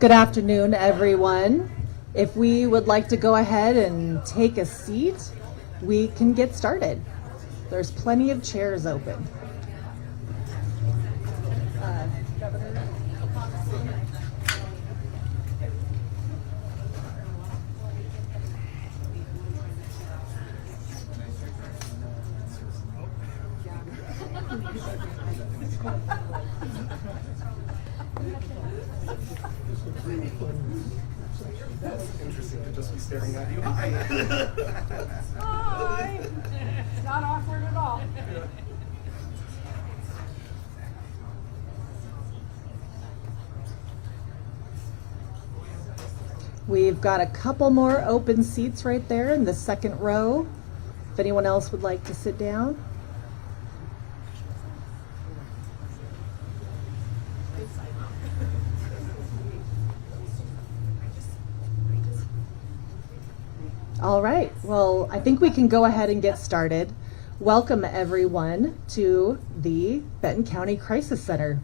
Good afternoon, everyone. If we would like to go ahead and take a seat, we can get started. There's plenty of chairs open. That's interesting to just be staring at you. Hi. It's not awkward at all. We've got a couple more open seats right there in the second row. If anyone else would like to sit down. All right, well, I think we can go ahead and get started. Welcome everyone to the Benton County Crisis Center.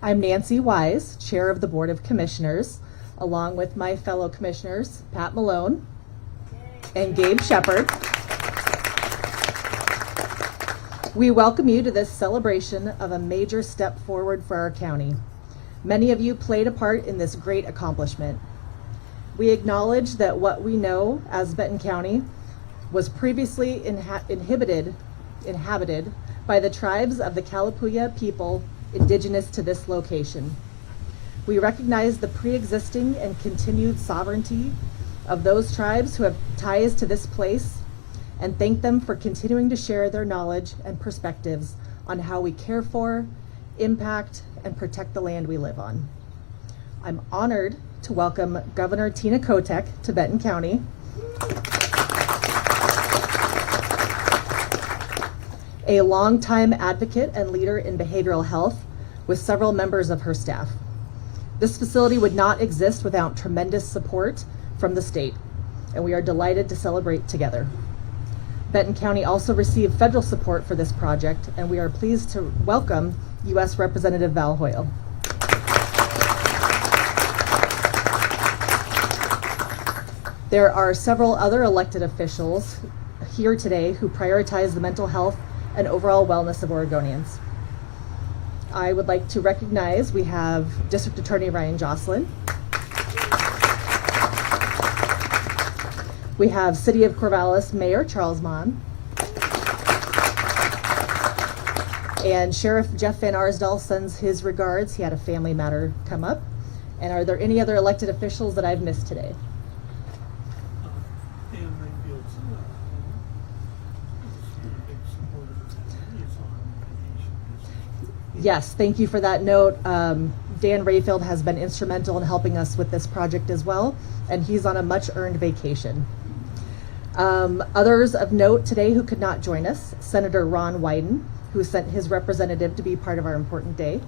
I'm Nancy Wise, Chair of the Board of Commissioners, along with my fellow commissioners, Pat Malone and Gabe Shepard. We welcome you to this celebration of a major step forward for our county. Many of you played a part in this great accomplishment. We acknowledge that what we know as Benton County was previously inhabited by the tribes of the Kalapuya people indigenous to this location. We recognize the pre-existing and continued sovereignty of those tribes who have ties to this place and thank them for continuing to share their knowledge and perspectives on how we care for, impact, and protect the land we live on. I'm honored to welcome Governor Tina Kotek to Benton County. A longtime advocate and leader in behavioral health with several members of her staff. This facility would not exist without tremendous support from the state, and we are delighted to celebrate together. Benton County also received federal support for this project, and we are pleased to welcome U.S. Representative Val Hoyle. There are several other elected officials here today who prioritize the mental health and overall wellness of Oregonians. I would like to recognize we have District Attorney Ryan Jocelyn. We have City of Corvallis Mayor Charles Mon. And Sheriff Jeff Van Arsdal sends his regards. He had a family matter come up. And are there any other elected officials that I've missed today? Yes, thank you for that note. Dan Rayfield has been instrumental in helping us with this project as well, and he's on a much-earned vacation. Others of note today who could not join us, Senator Ron Wyden, who sent his representative to be part of our important day,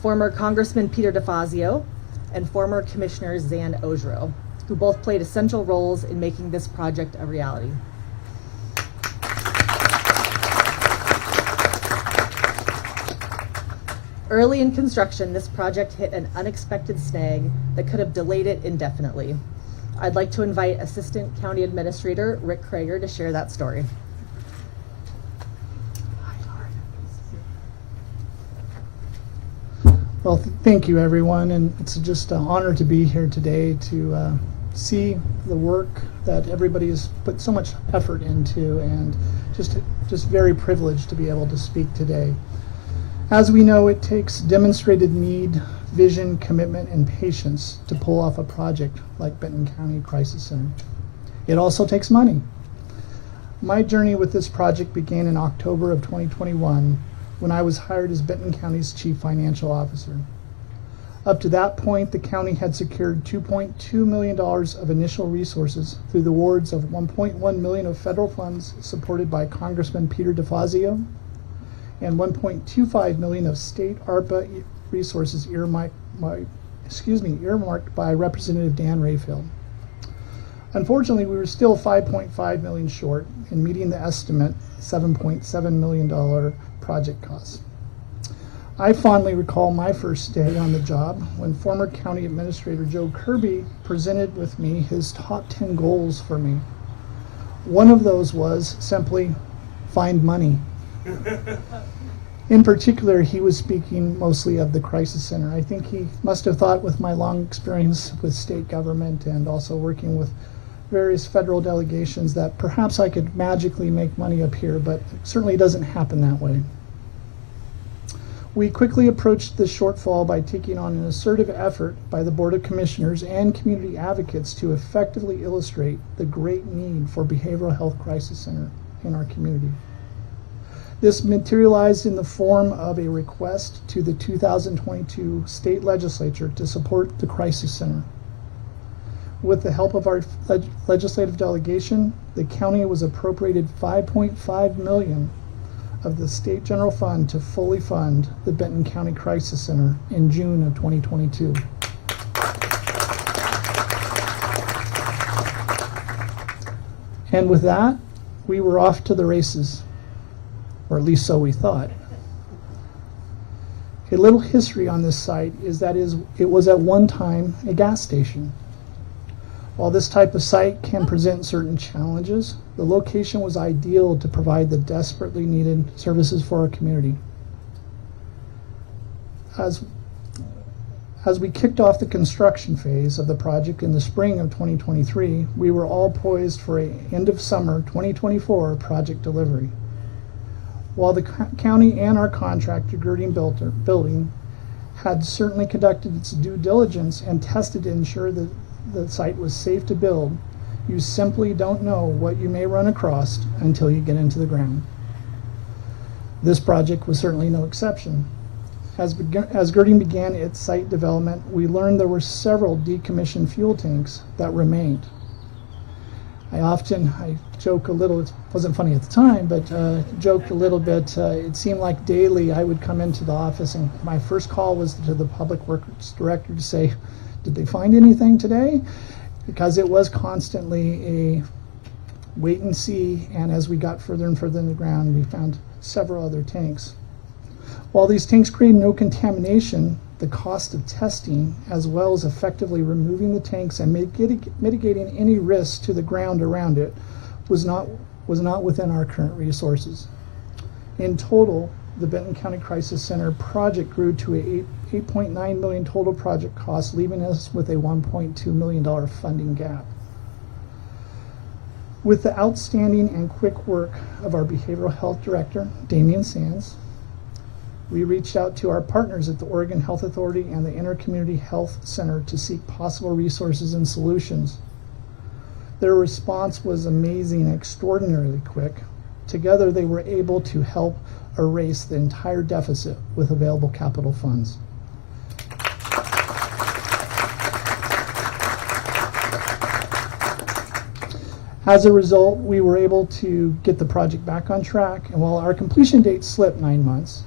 former Congressman Peter DeFazio, and former Commissioner Zan Ojro, who both played essential roles in making this project a reality. Early in construction, this project hit an unexpected snag that could have delayed it indefinitely. I'd like to invite Assistant County Administrator Rick Krager to share that story. Well, thank you everyone, and it's just an honor to be here today to see the work that everybody has put so much effort into, and just very privileged to be able to speak today. As we know, it takes demonstrated need, vision, commitment, and patience to pull off a project like Benton County Crisis Center. It also takes money. My journey with this project began in October of 2021 when I was hired as Benton County's Chief Financial Officer. Up to that point, the county had secured $2.2 million of initial resources through the awards of $1.1 million of federal funds supported by Congressman Peter DeFazio and $1.25 million of state ARPA resources earmarked by Representative Dan Rayfield. Unfortunately, we were still 5.5 million short in meeting the estimate $7.7 million project cost. I fondly recall my first day on the job when former County Administrator Joe Kirby presented with me his top 10 goals for me. One of those was simply find money. In particular, he was speaking mostly of the Crisis Center. I think he must have thought, with my long experience with state government and also working with various federal delegations, that perhaps I could magically make money up here, but it certainly doesn't happen that way. We quickly approached this shortfall by taking on an assertive effort by the Board of Commissioners and community advocates to effectively illustrate the great need for behavioral health crisis center in our community. This materialized in the form of a request to the 2022 state legislature to support the Crisis Center. With the help of our legislative delegation, the county was appropriated $5.5 million of the state general fund to fully fund the Benton County Crisis Center in June of 2022. And with that, we were off to the races, or at least so we thought. A little history on this site is that it was at one time a gas station. While this type of site can present certain challenges, the location was ideal to provide the desperately needed services for our community. As we kicked off the construction phase of the project in the spring of 2023, we were all poised for a end of summer 2024 project delivery. While the county and our contractor, Girding Building, had certainly conducted its due diligence and tested to ensure that the site was safe to build, you simply don't know what you may run across until you get into the ground. This project was certainly no exception. As Girding began its site development, we learned there were several decommissioned fuel tanks that remained. I joke a little, it wasn't funny at the time, but joked a little bit. It seemed like daily I would come into the office and my first call was to the public works director to say, did they find anything today? Because it was constantly a wait and see, and as we got further and further in the ground, we found several other tanks. While these tanks created no contamination, the cost of testing, as well as effectively removing the tanks and mitigating any risks to the ground around it, was not within our current resources. In total, the Benton County Crisis Center project grew to a $8.9 million total project cost, leaving us with a $1.2 million funding gap. With the outstanding and quick work of our behavioral health director, Damian Sands, we reached out to our partners at the Oregon Health Authority and the Intercommunity Health Center to seek possible resources and solutions. Their response was amazing and extraordinarily quick. Together, they were able to help erase the entire deficit with available capital funds. As a result, we were able to get the project back on track, and while our completion date slipped 9 months,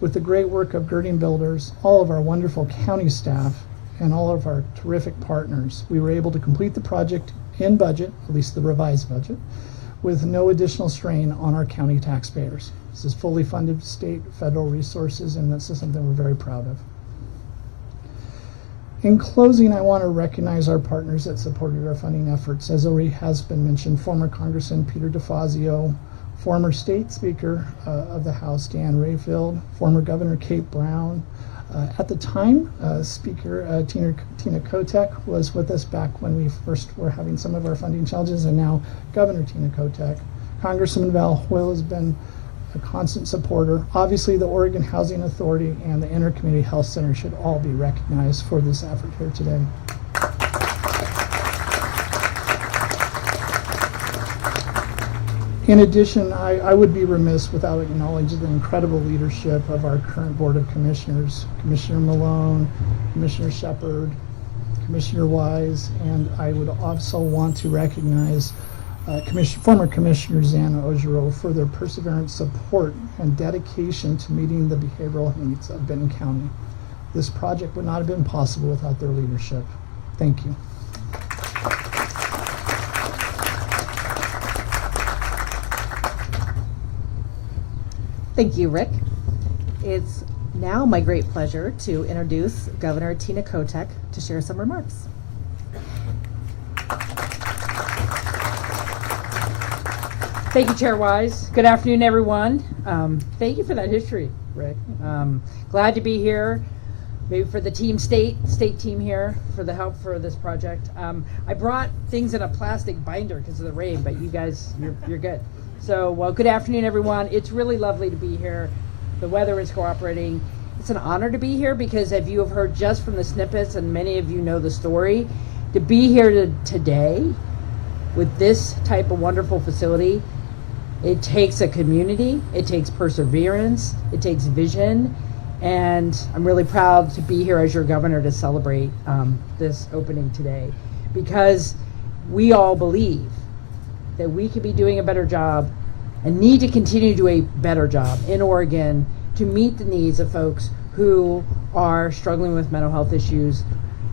with the great work of Girding Builders, all of our wonderful county staff, and all of our terrific partners, we were able to complete the project in budget, at least the revised budget, with no additional strain on our county taxpayers. This is fully funded state, federal resources, and this is something we're very proud of. In closing, I want to recognize our partners that supported our funding efforts. As already has been mentioned, former Congressman Peter DeFazio, former State Speaker of the House Dan Rayfield, former Governor Kate Brown. At the time, Speaker Tina Kotek was with us back when we first were having some of our funding challenges, and now Governor Tina Kotek. Congressman Val Hoyle has been a constant supporter. Obviously, the Oregon Housing Authority and the Intercommunity Health Center should all be recognized for this effort here today. In addition, I would be remiss without acknowledging the incredible leadership of our current Board of Commissioners, Commissioner Malone, Commissioner Shepard, Commissioner Wise, and I would also want to recognize former Commissioner Zana Ojiro for their perseverance, support, and dedication to meeting the behavioral needs of Benton County. This project would not have been possible without their leadership. Thank you. Thank you, Rick. It's now my great pleasure to introduce Governor Tina Kotek to share some remarks. Thank you, Chair Wise. Good afternoon, everyone. Thank you for that history, Rick. Glad to be here. Maybe for the state team here for the help for this project. I brought things in a plastic binder because of the rain, but you guys, you're good. So, well, good afternoon, everyone. It's really lovely to be here. The weather is cooperating. It's an honor to be here because if you have heard just from the snippets, and many of you know the story, to be here today with this type of wonderful facility, it takes a community, it takes perseverance, it takes vision, and I'm really proud to be here as your governor to celebrate this opening today, because we all believe that we could be doing a better job and need to continue to do a better job in Oregon to meet the needs of folks who are struggling with mental health issues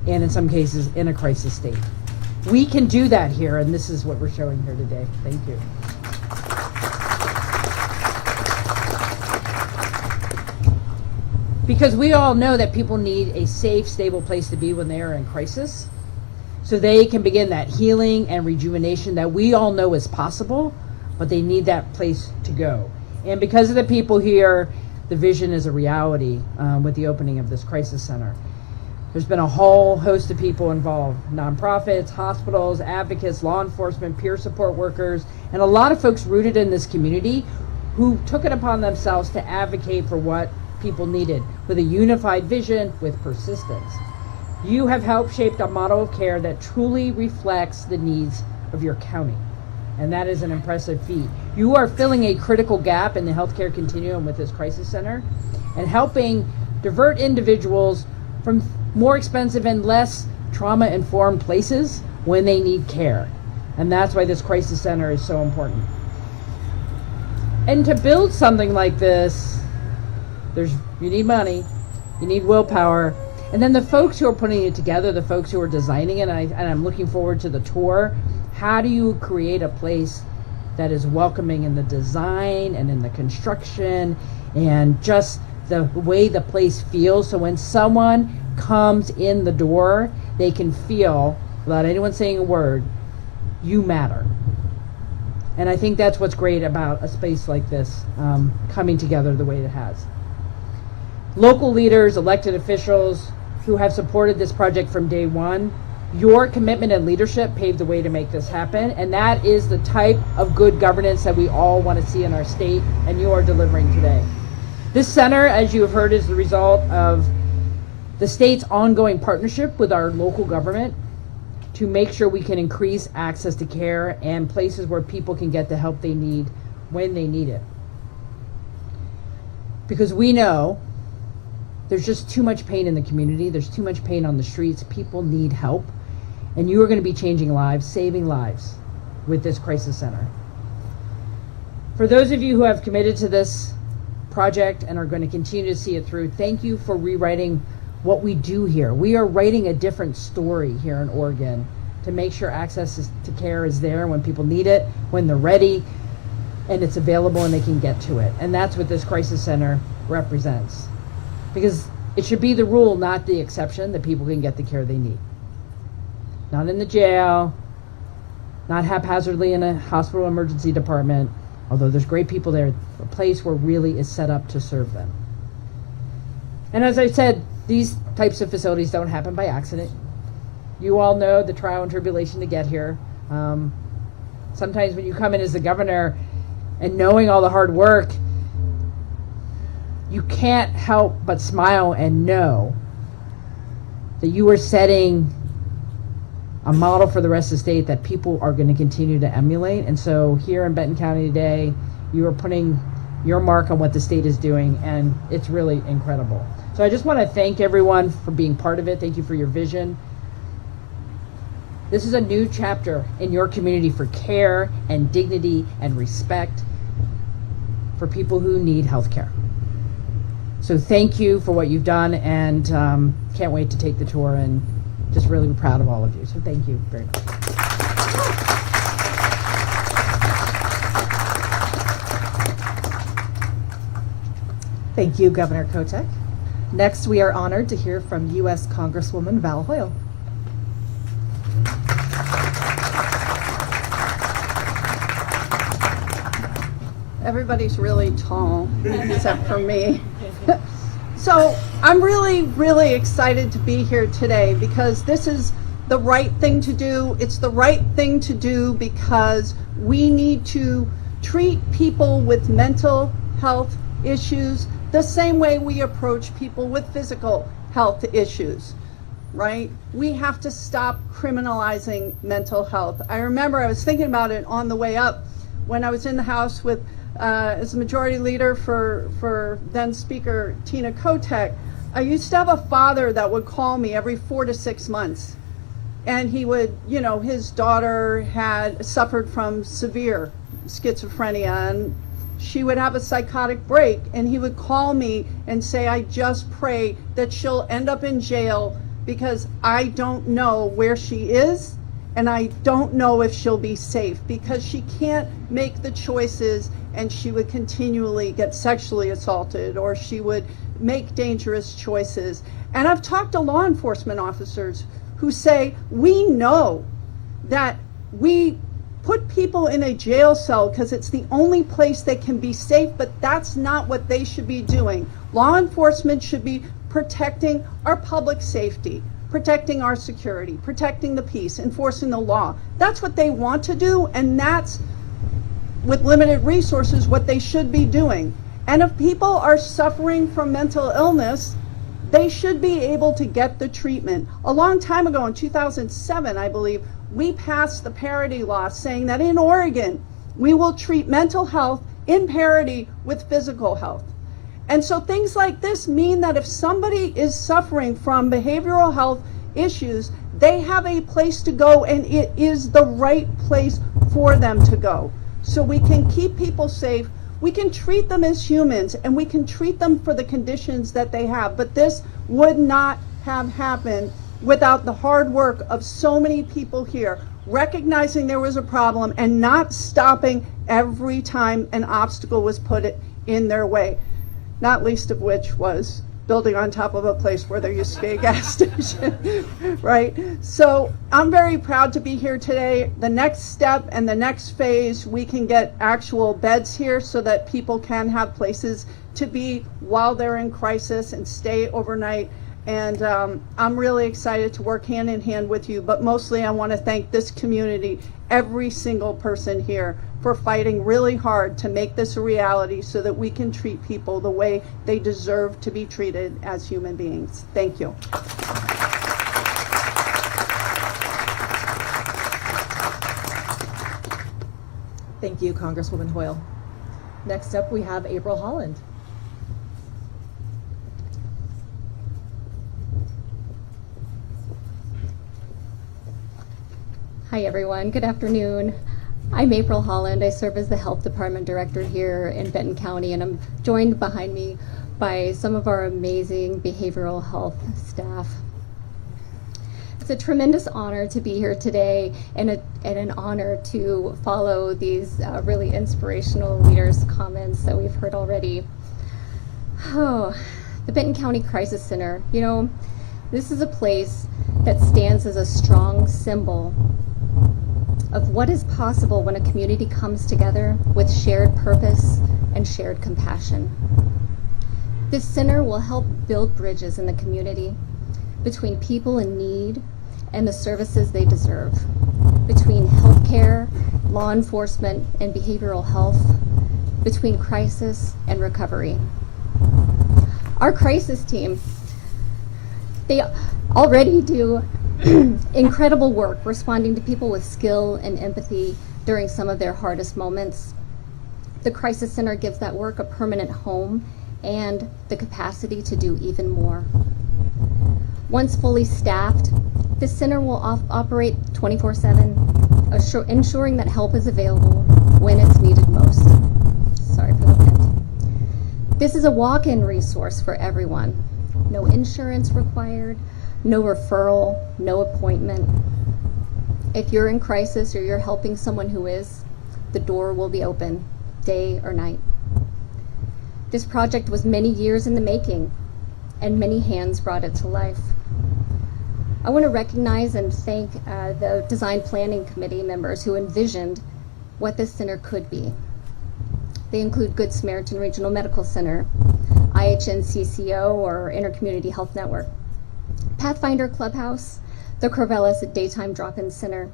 and in some cases in a crisis state. We can do that here, and this is what we're showing here today. Thank you. Because we all know that people need a safe, stable place to be when they are in crisis, so they can begin that healing and rejuvenation that we all know is possible, but they need that place to go. And because of the people here, the vision is a reality with the opening of this crisis center. There's been a whole host of people involved: nonprofits, hospitals, advocates, law enforcement, peer support workers, and a lot of folks rooted in this community who took it upon themselves to advocate for what people needed with a unified vision, with persistence. You have helped shape a model of care that truly reflects the needs of your county, and that is an impressive feat. You are filling a critical gap in the healthcare continuum with this crisis center and helping divert individuals from more expensive and less trauma-informed places when they need care. And that's why this crisis center is so important. And to build something like this, you need money, you need willpower, and then the folks who are putting it together, the folks who are designing it, and I'm looking forward to the tour. How do you create a place that is welcoming in the design and in the construction and just the way the place feels, so when someone comes in the door, they can feel, without anyone saying a word, you matter. And I think that's what's great about a space like this coming together the way it has. Local leaders, elected officials who have supported this project from day one, your commitment and leadership paved the way to make this happen, and that is the type of good governance that we all want to see in our state, and you are delivering today. This center, as you have heard, is the result of the state's ongoing partnership with our local government to make sure we can increase access to care and places where people can get the help they need when they need it. Because we know there's just too much pain in the community, there's too much pain on the streets, people need help, and you are going to be changing lives, saving lives with this crisis center. For those of you who have committed to this project and are going to continue to see it through, thank you for rewriting what we do here. We are writing a different story here in Oregon to make sure access to care is there when people need it, when they're ready, and it's available and they can get to it. And that's what this crisis center represents. Because it should be the rule, not the exception, that people can get the care they need. Not in the jail, not haphazardly in a hospital emergency department, although there's great people there, a place where really is set up to serve them. And as I said, these types of facilities don't happen by accident. You all know the trial and tribulation to get here. Sometimes when you come in as the governor and knowing all the hard work, you can't help but smile and know that you are setting a model for the rest of the state that people are going to continue to emulate. And so here in Benton County today, you are putting your mark on what the state is doing, and it's really incredible. So I just want to thank everyone for being part of it. Thank you for your vision. This is a new chapter in your community for care and dignity and respect for people who need health care. So thank you for what you've done, and can't wait to take the tour, and just really proud of all of you. So thank you very much. Thank you, Governor Kotek. Next, we are honored to hear from U.S. Congresswoman Val Hoyle. Everybody's really tall, except for me. So I'm really excited to be here today because this is the right thing to do. It's the right thing to do because we need to treat people with mental health issues the same way we approach people with physical health issues, right? We have to stop criminalizing mental health. I remember I was thinking about it on the way up when I was in the House with as a majority leader for then Speaker Tina Kotek. I used to have a father that would call me every 4 to 6 months, and he would, you know, his daughter had suffered from severe schizophrenia, and she would have a psychotic break, and he would call me and say, I just pray that she'll end up in jail because I don't know where she is, and I don't know if she'll be safe because she can't make the choices, and she would continually get sexually assaulted, or she would make dangerous choices. And I've talked to law enforcement officers who say, we know that we put people in a jail cell because it's the only place they can be safe, but that's not what they should be doing. Law enforcement should be protecting our public safety, protecting our security, protecting the peace, enforcing the law. That's what they want to do, and that's, with limited resources, what they should be doing. And if people are suffering from mental illness, they should be able to get the treatment. A long time ago, in 2007, I believe, we passed the parity law saying that in Oregon, we will treat mental health in parity with physical health. And so things like this mean that if somebody is suffering from behavioral health issues, they have a place to go, and it is the right place for them to go. So we can keep people safe, we can treat them as humans, and we can treat them for the conditions that they have. But this would not have happened without the hard work of so many people here, recognizing there was a problem and not stopping every time an obstacle was put in their way. Not least of which was building on top of a place where there used to be a gas station, right? So I'm very proud to be here today. The next step and the next phase, we can get actual beds here so that people can have places to be while they're in crisis and stay overnight. And I'm really excited to work hand in hand with you, but mostly I want to thank this community, every single person here, for fighting really hard to make this a reality so that we can treat people the way they deserve to be treated as human beings. Thank you. Thank you, Congresswoman Hoyle. Next up, we have April Holland. Hi everyone, good afternoon. I'm April Holland. I serve as the Health Department Director here in Benton County, and I'm joined behind me by some of our amazing behavioral health staff. It's a tremendous honor to be here today, and an honor to follow these really inspirational leaders' comments that we've heard already. Oh, the Benton County Crisis Center. You know, this is a place that stands as a strong symbol of what is possible when a community comes together with shared purpose and shared compassion. This center will help build bridges in the community between people in need and the services they deserve, between healthcare, law enforcement, and behavioral health, between crisis and recovery. Our crisis team, they already do incredible work responding to people with skill and empathy during some of their hardest moments. The Crisis Center gives that work a permanent home and the capacity to do even more. Once fully staffed, this center will operate 24/7, ensuring that help is available when it's needed most. Sorry for the wind. This is a walk-in resource for everyone. No insurance required, no referral, no appointment. If you're in crisis or you're helping someone who is, the door will be open, day or night. This project was many years in the making, and many hands brought it to life. I want to recognize and thank the Design Planning Committee members who envisioned what this center could be. They include Good Samaritan Regional Medical Center, IHNCCO or Intercommunity Health Network, Pathfinder Clubhouse, the Corvallis Daytime Drop-In Center,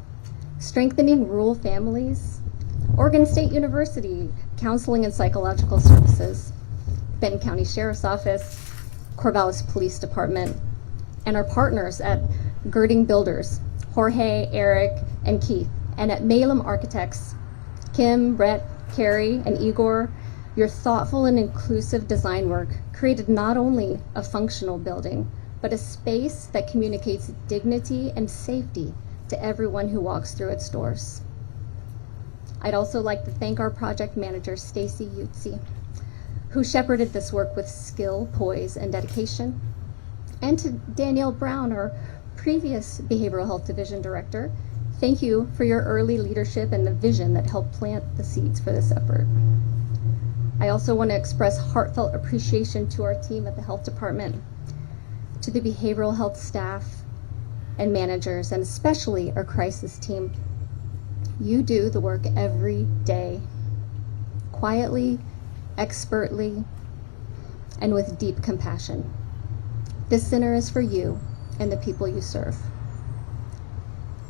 Strengthening Rural Families, Oregon State University Counseling and Psychological Services, Benton County Sheriff's Office, Corvallis Police Department, and our partners at Girding Builders, Jorge, Eric, and Keith, and at Malum Architects, Kim, Brett, Carrie, and Igor. Your thoughtful and inclusive design work created not only a functional building, but a space that communicates dignity and safety to everyone who walks through its doors. I'd also like to thank our project manager, Stacy Utzi, who shepherded this work with skill, poise, and dedication, and to Danielle Brown, our previous Behavioral Health Division Director. Thank you for your early leadership and the vision that helped plant the seeds for this effort. I also want to express heartfelt appreciation to our team at the Health Department, to the behavioral health staff and managers, and especially our crisis team. You do the work every day, quietly, expertly, and with deep compassion. This center is for you and the people you serve.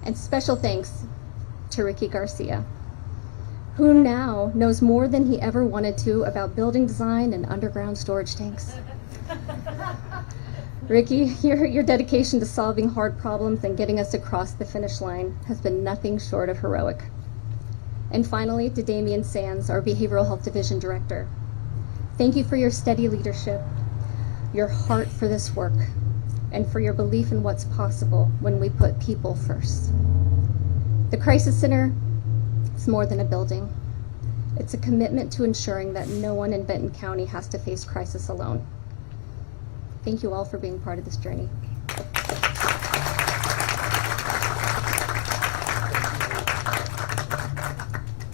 And special thanks to Ricky Garcia, who now knows more than he ever wanted to about building design and underground storage tanks. Ricky, your dedication to solving hard problems and getting us across the finish line has been nothing short of heroic. And finally, to Damian Sands, our Behavioral Health Division Director. Thank you for your steady leadership, your heart for this work, and for your belief in what's possible when we put people first. The Crisis Center is more than a building. It's a commitment to ensuring that no one in Benton County has to face crisis alone. Thank you all for being part of this journey.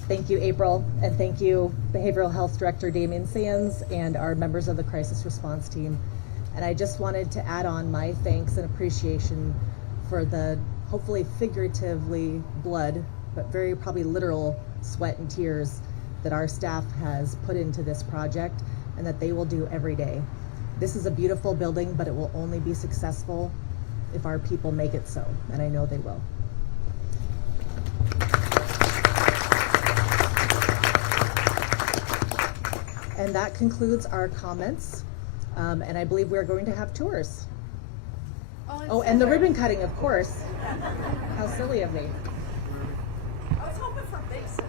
Thank you, April, and thank you, Behavioral Health Director Damian Sands and our members of the crisis response team. And I just wanted to add on my thanks and appreciation for the hopefully figuratively blood, but very probably literal sweat and tears that our staff has put into this project and that they will do every day. This is a beautiful building, but it will only be successful if our people make it so, and I know they will. And that concludes our comments, and I believe we're going to have tours. Oh, and the ribbon cutting, of course. How silly of me. I was hoping for big scissors.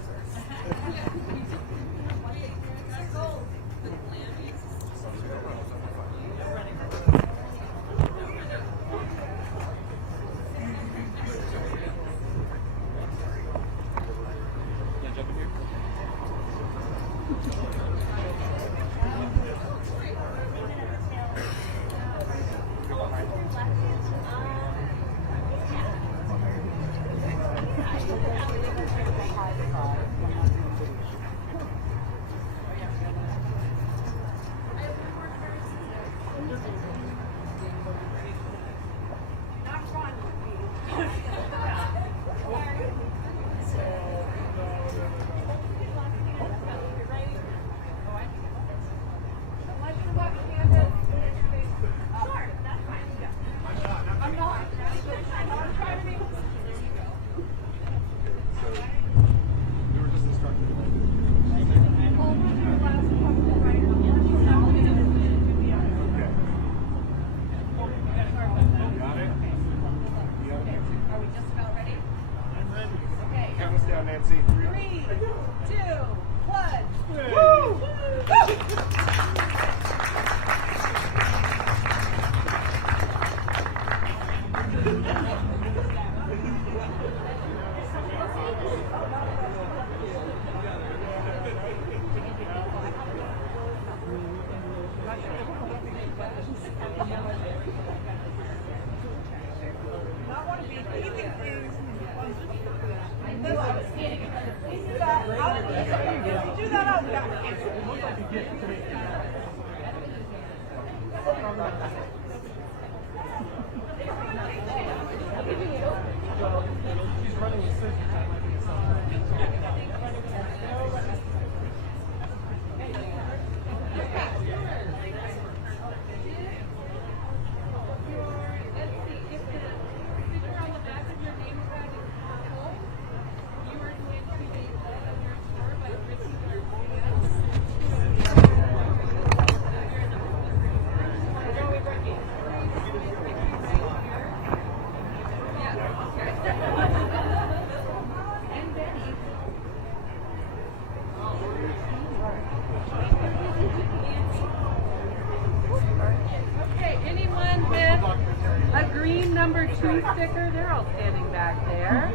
two sticker. They're all standing back there.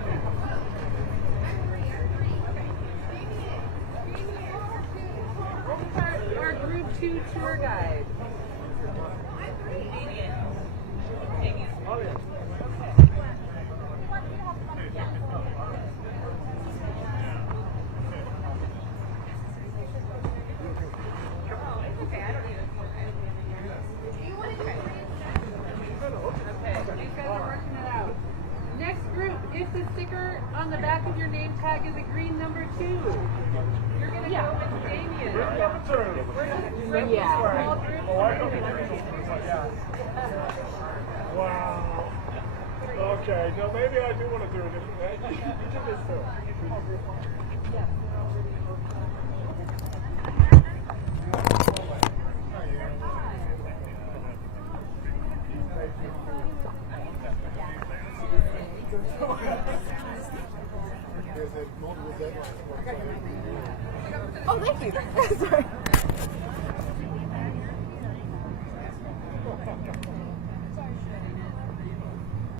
Our group 2 tour guide. If the sticker on the back of your name tag is a green number 2, you're going to go with Damien. We're just small groups. Wow. Okay, no, maybe I do want to do it. You did this too. Oh, thank you. Sorry.